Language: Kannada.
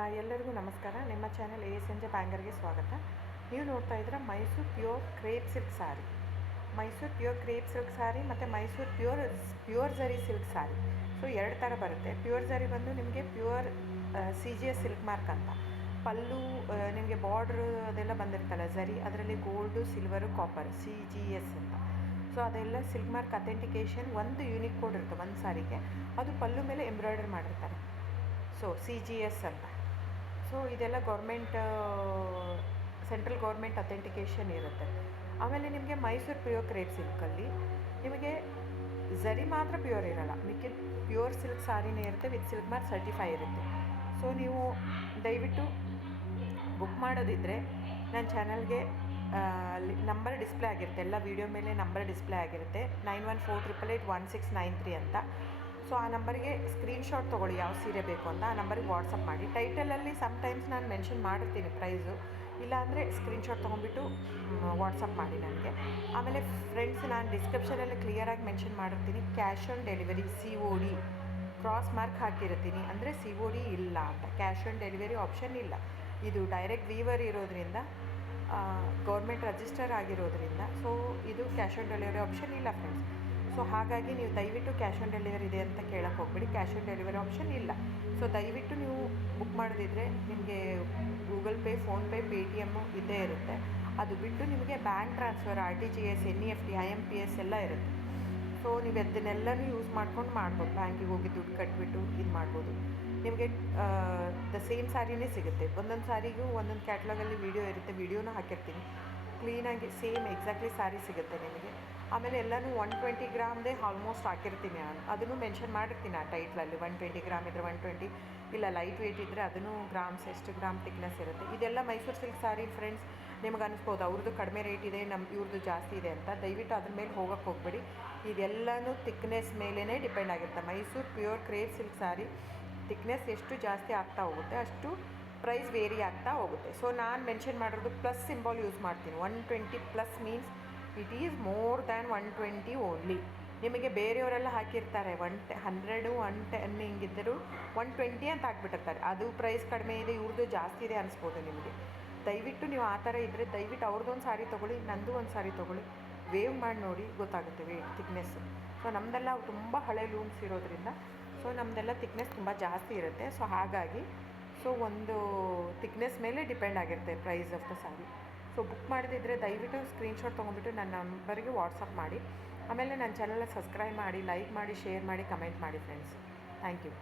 ಎಲ್ಲರಿಗೂ ನಮಸ್ಕಾರ. ನಿಮ್ಮ ಚಾನೆಲ್ ASNJ ಬ್ಯಾಂಗರ್ಗೆ ಸ್ವಾಗತ. ನೀವು ನೋಡ್ತಾ ಇದ್ದೀರಾ ಮೈಸೂರು ಪ್ಯೂರ್ ಕ್ರೇಪ್ ಸಿಲ್ಕ್ ಸಾರಿ. ಮೈಸೂರು ಪ್ಯೂರ್ ಕ್ರೇಪ್ ಸಿಲ್ಕ್ ಸಾರಿ ಮತ್ತು ಮೈಸೂರು ಪ್ಯೂರ್ ಝರಿ ಸಿಲ್ಕ್ ಸಾರಿ. ಸೊ ಎರಡು ಥರ ಬರುತ್ತೆ. ಪ್ಯೂರ್ ಝರಿ ಬಂದು ನಿಮಗೆ ಪ್ಯೂರ್ CGS ಸಿಲ್ಕ್ ಮಾರ್ಕ್ ಅಂತ. ಪಲ್ಲು ನಿಮಗೆ ಬಾರ್ಡ್ರು ಅದೆಲ್ಲ ಬಂದಿರ್ತಲ್ಲ ಝರಿ, ಅದರಲ್ಲಿ ಗೋಲ್ಡು, ಸಿಲ್ವರು, ಕಾಪರ್ CGS ಅಂತ. ಸೊ ಅದೆಲ್ಲ ಸಿಲ್ಕ್ ಮಾರ್ಕ್ ಅಥೆಂಟಿಕೇಷನ್ ಒಂದು ಯೂನಿಕ್ ಕೋಡ್ ಇರುತ್ತೆ ಒಂದು ಸಾರಿಗೆ. ಅದು ಪಲ್ಲು ಮೇಲೆ ಎಂಬ್ರಾಯ್ಡರ್ ಮಾಡಿರ್ತಾರೆ. ಸೊ CGS ಅಂತ. ಸೊ ಇದೆಲ್ಲ ಸೆಂಟ್ರಲ್ ಗೌರ್ಮೆಂಟ್ ಅಥೆಂಟಿಕೇಷನ್ ಇರುತ್ತೆ. ಆಮೇಲೆ ನಿಮಗೆ ಮೈಸೂರು ಪ್ಯೂರ್ ಕ್ರೇಪ್ ಸಿಲ್ಕಲ್ಲಿ ನಿಮಗೆ ಝರಿ ಮಾತ್ರ ಪ್ಯೂರ್ ಇರೋಲ್ಲ, ಮಿಕ್ಕಿದ ಪ್ಯೂರ್ ಸಿಲ್ಕ್ ಸಾರಿನೇ ಇರುತ್ತೆ, ವಿತ್ ಸಿಲ್ಕ್ ಮಾರ್ಕ್ ಸರ್ಟಿಫೈ ಇರುತ್ತೆ. ಸೊ ನೀವು ದಯವಿಟ್ಟು ಬುಕ್ ಮಾಡೋದಿದ್ದರೆ ನನ್ನ ಚಾನಲ್ಗೆ ನಂಬರ್ ಡಿಸ್ಪ್ಲೇ ಆಗಿರುತ್ತೆ, ಎಲ್ಲ ವೀಡಿಯೋ ಮೇಲೆ ನಂಬರ್ ಡಿಸ್ಪ್ಲೇ ಆಗಿರುತ್ತೆ, 9148881693 ಅಂತ. ಸೊ ಆ ನಂಬರಿಗೆ ಸ್ಕ್ರೀನ್ಶಾಟ್ ತೊಗೊಳ್ಳಿ ಯಾವ ಸೀರೆ ಬೇಕು ಅಂತ, ಆ ನಂಬರಿಗೆ ವಾಟ್ಸಪ್ ಮಾಡಿ. ಟೈಟಲಲ್ಲಿ ಸಮ್ಟೈಮ್ಸ್ ನಾನು ಮೆನ್ಷನ್ ಮಾಡಿರ್ತೀನಿ ಪ್ರೈಸು, ಇಲ್ಲಾಂದರೆ ಸ್ಕ್ರೀನ್ಶಾಟ್ ತೊಗೊಂಡ್ಬಿಟ್ಟು ವಾಟ್ಸಪ್ ಮಾಡಿ ನನಗೆ. ಆಮೇಲೆ ಫ್ರೆಂಡ್ಸ್, ನಾನು ಡಿಸ್ಕ್ರಿಪ್ಷನಲ್ಲಿ ಕ್ಲಿಯರಾಗಿ ಮೆನ್ಷನ್ ಮಾಡಿರ್ತೀನಿ, cash on delivery COD cross mark ಹಾಕಿರ್ತೀನಿ, ಅಂದರೆ COD ಇಲ್ಲ ಅಂತ, ಕ್ಯಾಶ್ ಆನ್ ಡೆಲಿವರಿ ಆಪ್ಷನ್ ಇಲ್ಲ. ಇದು ಡೈರೆಕ್ಟ್ ವೀವರ್ ಇರೋದ್ರಿಂದ, ಗೌರ್ಮೆಂಟ್ ರಿಜಿಸ್ಟರ್ ಆಗಿರೋದ್ರಿಂದ, ಸೊ ಇದು ಕ್ಯಾಶ್ ಆನ್ ಡೆಲಿವರಿ ಆಪ್ಷನ್ ಇಲ್ಲ ಫ್ರೆಂಡ್ಸ್. ಸೊ ಹಾಗಾಗಿ ನೀವು ದಯವಿಟ್ಟು ಕ್ಯಾಶ್ ಆನ್ ಡೆಲಿವರಿ ಇದೆ ಅಂತ ಕೇಳಕ್ಕೆ ಹೋಗ್ಬೇಡಿ, ಕ್ಯಾಶ್ ಆನ್ ಡೆಲಿವರಿ ಆಪ್ಷನ್ ಇಲ್ಲ. ಸೊ ದಯವಿಟ್ಟು ನೀವು ಬುಕ್ ಮಾಡೋದಿದ್ರೆ ನಿಮಗೆ ಗೂಗಲ್ ಪೇ, ಫೋನ್ಪೇ, Paytm ಇದ್ದೇ ಇರುತ್ತೆ. ಅದು ಬಿಟ್ಟು ನಿಮಗೆ bank transfer, RTGS, NEFT, IMPS ಎಲ್ಲ ಇರುತ್ತೆ. ಸೊ ನೀವು ಅದನ್ನೆಲ್ಲನೂ ಯೂಸ್ ಮಾಡ್ಕೊಂಡು ಮಾಡ್ಬೋದು. ಬ್ಯಾಂಕಿಗೆ ಹೋಗಿ ದುಡ್ಡು ಕಟ್ಬಿಟ್ಟು ಇದು ಮಾಡ್ಬೋದು. ನಿಮಗೆ ದ ಸೇಮ್ ಸ್ಯಾರಿನೇ ಸಿಗುತ್ತೆ. ಒಂದೊಂದು ಸ್ಯಾರಿಗೂ ಒಂದೊಂದು ಕ್ಯಾಟ್ಲಾಗಲ್ಲಿ ವೀಡಿಯೋ ಇರುತ್ತೆ, ವೀಡಿಯೋನೂ ಹಾಕಿರ್ತೀನಿ. ಕ್ಲೀನಾಗಿ ಸೇಮ್ ಎಕ್ಸಾಕ್ಟ್ಲಿ ಸ್ಯಾರಿ ಸಿಗುತ್ತೆ ನಿಮಗೆ. ಆಮೇಲೆ ಎಲ್ಲನೂ 120 ಗ್ರಾಮ್ದೇ ಆಲ್ಮೋಸ್ಟ್ ಹಾಕಿರ್ತೀನಿ ನಾನು, ಅದನ್ನು ಮೆನ್ಷನ್ ಮಾಡಿರ್ತೀನಿ ಆ ಟೈಟ್ಲಲ್ಲಿ. 120 ಗ್ರಾಮ್ ಇದ್ದರೆ 120, ಇಲ್ಲ ಲೈಟ್ ವೆಯ್ಟ್ ಇದ್ದರೆ ಅದನ್ನು ಗ್ರಾಮ್ಸ್, ಎಷ್ಟು ಗ್ರಾಮ್ ತಿಕ್ನೆಸ್ ಇರುತ್ತೆ. ಇದೆಲ್ಲ ಮೈಸೂರು ಸಿಲ್ಕ್ ಸಾರಿ ಫ್ರೆಂಡ್ಸ್. ನಿಮ್ಗೆ ಅನಿಸ್ಬೋದು ಅವ್ರದ್ದು ಕಡಿಮೆ ರೇಟ್ ಇದೆ, ಇವ್ರದ್ದು ಜಾಸ್ತಿ ಇದೆ ಅಂತ. ದಯವಿಟ್ಟು ಅದ್ರ ಮೇಲೆ ಹೋಗೋಕ್ಕೆ ಹೋಗಬೇಡಿ. ಇದೆಲ್ಲನೂ ತಿಕ್ನೆಸ್ ಮೇಲೇ ಡಿಪೆಂಡ್ ಆಗಿರುತ್ತೆ. ಮೈಸೂರು ಪ್ಯೂರ್ ಕ್ರೇಪ್ ಸಿಲ್ಕ್ ಸಾರಿ ತಿಕ್ನೆಸ್ ಎಷ್ಟು ಜಾಸ್ತಿ ಆಗ್ತಾ ಹೋಗುತ್ತೆ ಅಷ್ಟು ಪ್ರೈಸ್ ವೇರಿ ಆಗ್ತಾ ಹೋಗುತ್ತೆ. ಸೊ ನಾನು ಮೆನ್ಷನ್ ಮಾಡಿರೋದು ಪ್ಲಸ್ ಸಿಂಬಲ್ ಯೂಸ್ ಮಾಡ್ತೀನಿ. 120 plus means it is more than 120 only. ನಿಮಗೆ ಬೇರೆಯವರೆಲ್ಲ ಹಾಕಿರ್ತಾರೆ 100, 110 ಹಿಂಗಿದ್ದರೂ 120 ಅಂತ ಹಾಕ್ಬಿಟ್ಟಿರ್ತಾರೆ. ಅದು ಪ್ರೈಸ್ ಕಡಿಮೆ ಇದೆ, ಇವ್ರದ್ದು ಜಾಸ್ತಿ ಇದೆ ಅನಿಸ್ಬೋದು ನಿಮಗೆ. ದಯವಿಟ್ಟು ನೀವು ಆ ಥರ ಇದ್ದರೆ ದಯವಿಟ್ಟು ಅವ್ರದ್ದೊಂದು ಸಾರಿ ತೊಗೊಳ್ಳಿ, ನಂದು ಒಂದು ಸಾರಿ ತೊಗೊಳ್ಳಿ, ವೇವ್ ಮಾಡಿ ನೋಡಿ, ಗೊತ್ತಾಗುತ್ತೆ ವೇಟ್ ತಿಕ್ನೆಸ್ಸು. ಸೊ ನಮ್ಮದೆಲ್ಲ ತುಂಬ ಹಳೆ ಲೂಮ್ಸ್ ಇರೋದ್ರಿಂದ, ಸೊ ನಮ್ಮದೆಲ್ಲ ತಿಕ್ನೆಸ್ ತುಂಬ ಜಾಸ್ತಿ ಇರುತ್ತೆ. ಸೊ ಹಾಗಾಗಿ ಒಂದು ತಿಕ್ನೆಸ್ ಮೇಲೆ ಡಿಪೆಂಡ್ ಆಗಿರುತ್ತೆ price of the sari. So book ಮಾಡಿದಿದ್ರೆ ದಯವಿಟ್ಟು ಸ್ಕ್ರೀನ್ಶಾಟ್ ತೊಗೊಂಡ್ಬಿಟ್ಟು ನನ್ನ ನಂಬರಿಗೆ ವಾಟ್ಸಪ್ ಮಾಡಿ. ಆಮೇಲೆ ನನ್ನ ಚಾನಲ್ನ ಸಬ್ಸ್ಕ್ರೈಬ್ ಮಾಡಿ, ಲೈಕ್ ಮಾಡಿ, ಶೇರ್ ಮಾಡಿ, ಕಮೆಂಟ್ ಮಾಡಿ ಫ್ರೆಂಡ್ಸ್. Thank you.